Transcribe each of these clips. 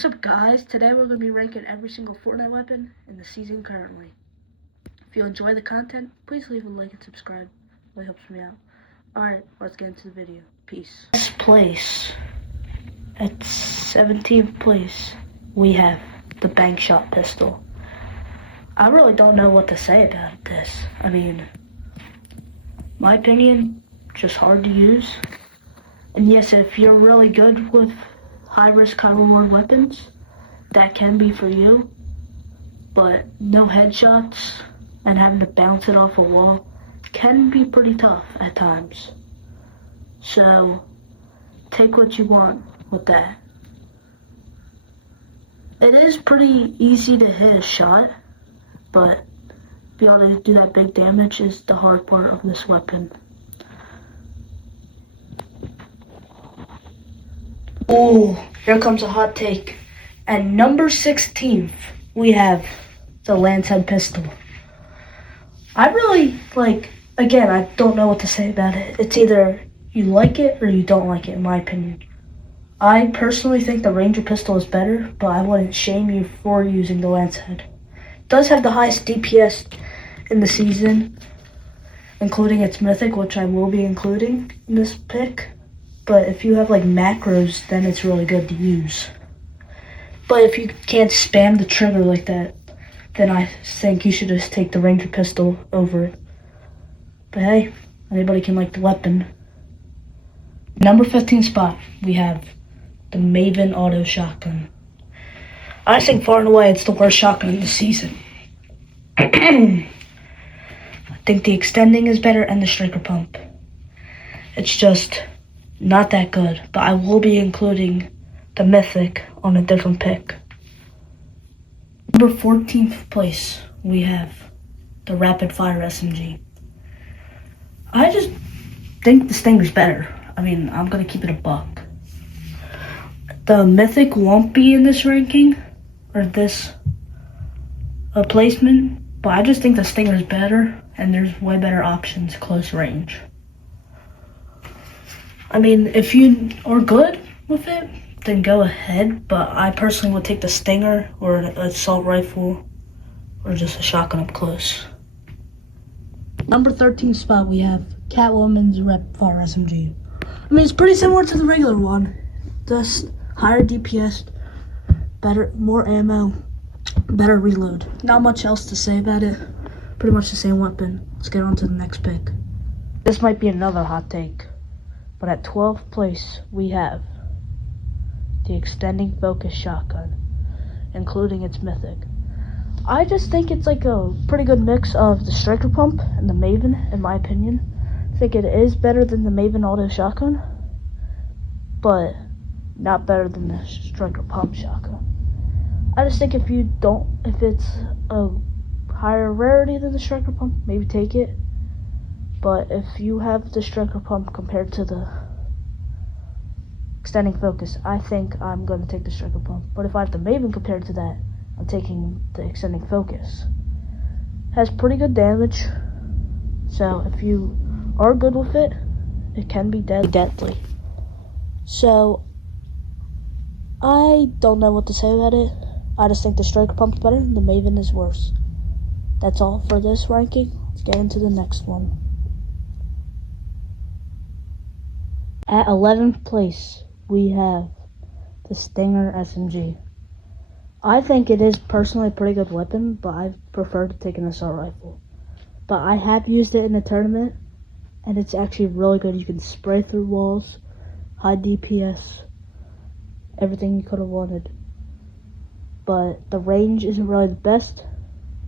What's up guys, today we're going to be ranking every single Fortnite weapon in the season currently. If you enjoy the content, please leave a like and subscribe. It really helps me out. Alright, let's get into the video. Peace. Last place, at 17th place, we have the bank shot pistol. I really don't know what to say about this. I mean, my opinion, just hard to use. And yes, if you're really good with high risk, high reward weapons, that can be for you, but no headshots and having to bounce it off a wall can be pretty tough at times. So take what you want with that. It is pretty easy to hit a shot, but be able to do that big damage is the hard part of this weapon. Ooh, here comes a hot take. At number 16th, we have the Lancehead pistol. I really again, I don't know what to say about it. It's either you like it or you don't like it, in my opinion. I personally think the Ranger pistol is better, but I wouldn't shame you for using the Lancehead. It does have the highest DPS in the season, including its mythic, which I will be including in this pick. But if you have macros, then it's really good to use. But if you can't spam the trigger like that, then I think you should just take the Ranger pistol over it. But hey, anybody can like the weapon. Number 15 spot, we have the Maven auto shotgun. I think far and away it's the worst shotgun in the season. I think the extending is better and the striker pump. It's just not that good, but I will be including the mythic on a different pick. Number 14th place, we have the rapid fire SMG. I just think the Stinger's better. I mean, I'm gonna keep it a buck. The mythic won't be in this ranking or this placement, but I just think the Stinger's better and there's way better options close range. I mean, if you are good with it, then go ahead, but I personally would take the Stinger or an assault rifle or just a shotgun up close. Number 13 spot, we have Catwoman's Rapid Fire SMG. I mean, it's pretty similar to the regular one, just higher DPS, better, more ammo, better reload. Not much else to say about it, pretty much the same weapon. Let's get on to the next pick. This might be another hot take. But at 12th place, we have the extending focus shotgun, including its mythic. I just think it's a pretty good mix of the striker pump and the Maven, in my opinion. I think it is better than the Maven auto shotgun, but not better than the striker pump shotgun. I just think if it's a higher rarity than the striker pump, maybe take it. But if you have the striker pump compared to the extending focus, I think I'm going to take the striker pump. But if I have the Maven compared to that, I'm taking the extending focus. Has pretty good damage, so if you are good with it, it can be deadly. So I don't know what to say about it. I just think the striker pump's better, the Maven is worse. That's all for this ranking. Let's get into the next one. At 11th place, we have the Stinger SMG. I think it is personally a pretty good weapon, but I prefer to take an assault rifle. But I have used it in a tournament, and it's actually really good. You can spray through walls, high DPS, everything you could have wanted. But the range isn't really the best,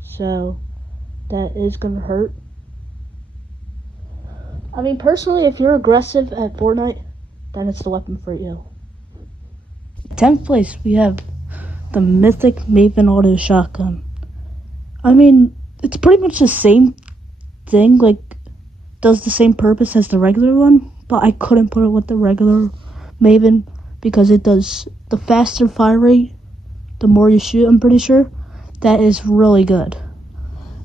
so that is going to hurt. I mean, personally, if you're aggressive at Fortnite, then it's the weapon for you. 10th place, we have the mythic Maven auto shotgun. I mean, it's pretty much the same thing, does the same purpose as the regular one, but I couldn't put it with the regular Maven because it does the faster fire rate, the more you shoot, I'm pretty sure. That is really good.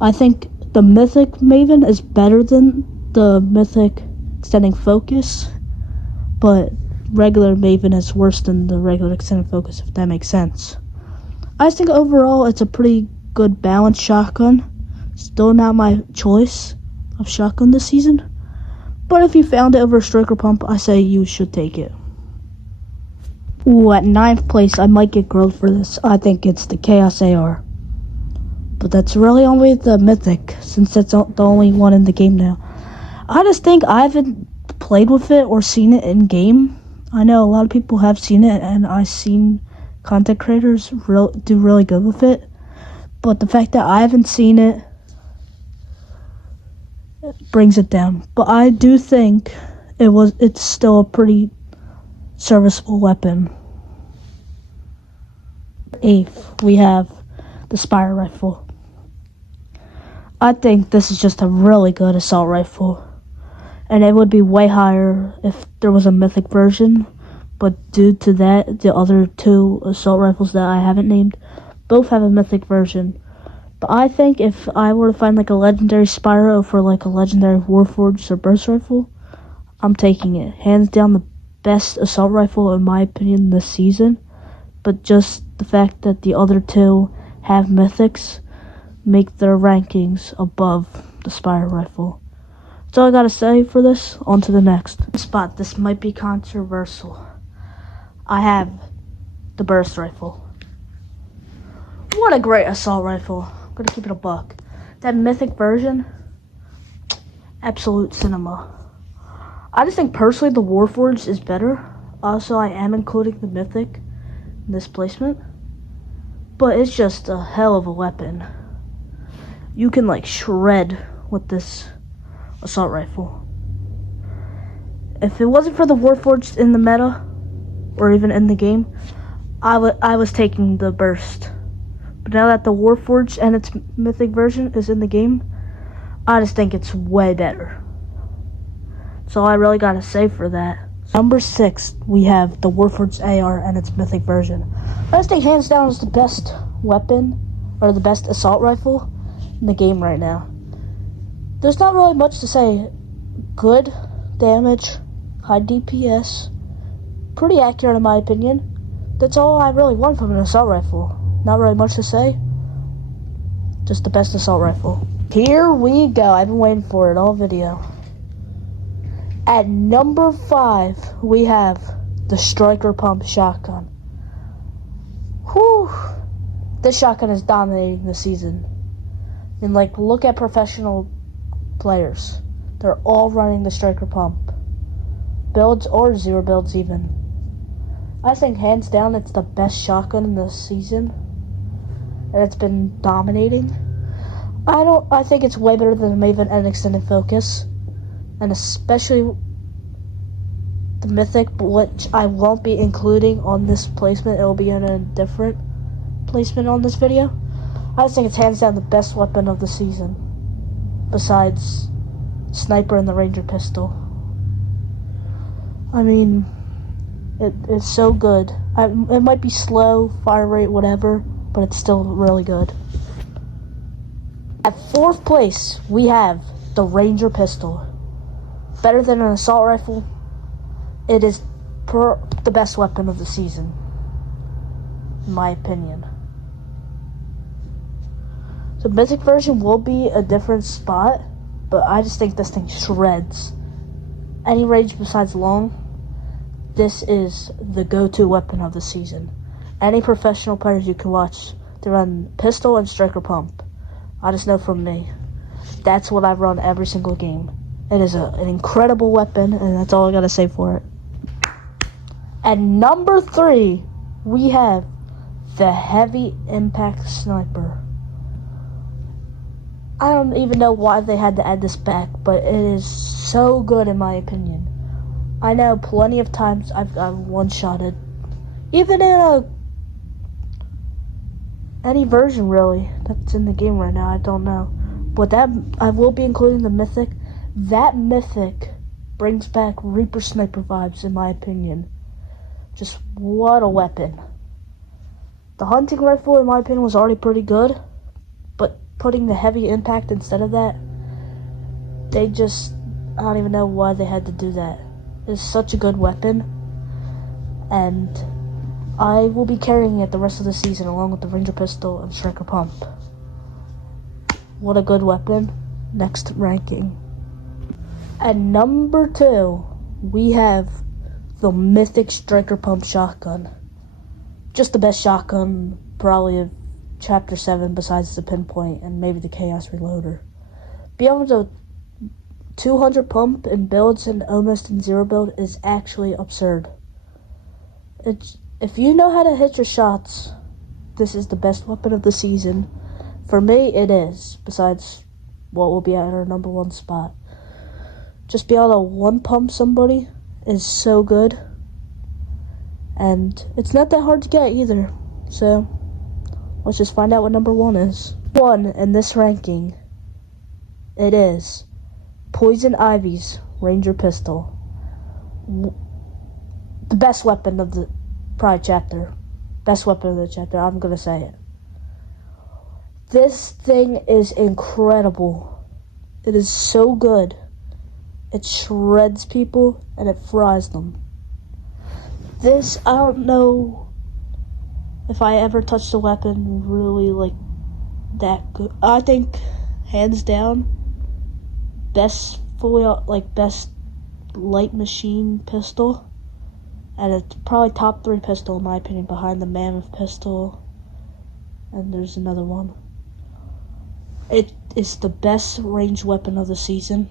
I think the mythic Maven is better than the mythic extending focus, but regular Maven is worse than the regular extended focus, if that makes sense. I just think overall it's a pretty good balanced shotgun. Still not my choice of shotgun this season. But if you found it over a striker pump, I say you should take it. Ooh, at 9th place, I might get grilled for this. I think it's the Chaos AR. But that's really only the Mythic, since that's the only one in the game now. I just think I haven't played with it or seen it in game. I know a lot of people have seen it, and I've seen content creators do really good with it. But the fact that I haven't seen it brings it down. But I do think it's still a pretty serviceable weapon. 8th, we have the Spire Rifle. I think this is just a really good assault rifle. And it would be way higher if there was a mythic version. But due to that, the other 2 assault rifles that I haven't named both have a mythic version. But I think if I were to find like a legendary Spyro for like a legendary Warforged or Burst Rifle, I'm taking it. Hands down the best assault rifle in my opinion this season. But just the fact that the other 2 have mythics make their rankings above the Spire Rifle. That's all I gotta say for this. On to the next spot. This might be controversial. I have the Burst Rifle. What a great assault rifle. I'm gonna keep it a buck. That mythic version, absolute cinema. I just think personally the Warforged is better. Also, I am including the mythic in this placement. But it's just a hell of a weapon. You can like shred with this assault rifle. If it wasn't for the Warforged in the meta, or even in the game, I was taking the Burst. But now that the Warforged and its mythic version is in the game, I just think it's way better. That's all I really gotta say for that. Number 6, we have the Warforged AR and its mythic version. I just think hands down is the best weapon, or the best assault rifle in the game right now. There's not really much to say. Good damage, high DPS, pretty accurate in my opinion. That's all I really want from an assault rifle. Not really much to say. Just the best assault rifle. Here we go. I've been waiting for it all video. At number 5, we have the Striker Pump Shotgun. Whew. This shotgun is dominating the season. And like, look at professional players. They're all running the Striker Pump. Builds or 0 builds even. I think hands down it's the best shotgun in the season. And it's been dominating. I think it's way better than the Maven and Extended Focus. And especially the Mythic, which I won't be including on this placement. It will be in a different placement on this video. I just think it's hands down the best weapon of the season. Besides Sniper and the Ranger Pistol. I mean, it's so good. It might be slow, fire rate, whatever, but it's still really good. At 4th place, we have the Ranger Pistol. Better than an assault rifle. It is the best weapon of the season, in my opinion. The Mythic version will be a different spot, but I just think this thing shreds. Any range besides long, this is the go-to weapon of the season. Any professional players you can watch, they run pistol and striker pump. I just know from me. That's what I run every single game. It is an incredible weapon, and that's all I gotta say for it. At number 3, we have the Heavy Impact Sniper. I don't even know why they had to add this back, but it is so good in my opinion. I know plenty of times I've gotten one-shotted. Even in any version really that's in the game right now, I don't know. But that I will be including the Mythic. That Mythic brings back Reaper Sniper vibes in my opinion. Just what a weapon. The hunting rifle in my opinion was already pretty good, but putting the Heavy Impact instead of that, I don't even know why they had to do that. It's such a good weapon. and I will be carrying it the rest of the season along with the Ranger Pistol and Striker Pump. What a good weapon. Next ranking. At number 2, we have the Mythic Striker Pump Shotgun. Just the best shotgun probably of Chapter 7 besides the Pinpoint and maybe the Chaos Reloader. Being able to 200 pump in builds and almost in zero build is actually absurd. If you know how to hit your shots, this is the best weapon of the season. For me, it is, besides what will be at our number 1 spot. Just be able to one pump somebody is so good. And it's not that hard to get either. So, let's just find out what number 1 is. 1 in this ranking, it is Poison Ivy's Ranger Pistol. The best weapon of the chapter. Best weapon of the chapter, I'm gonna say it. This thing is incredible. It is so good. It shreds people and it fries them. This, I don't know if I ever touched a weapon really like that good. I think hands down best light machine pistol, and it's probably top 3 pistol in my opinion, behind the Mammoth pistol, and there's another one. It is the best ranged weapon of the season,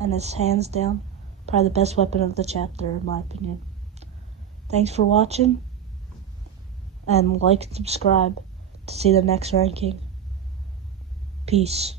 and it's hands down probably the best weapon of the chapter in my opinion. Thanks for watching, and like and subscribe to see the next ranking. Peace.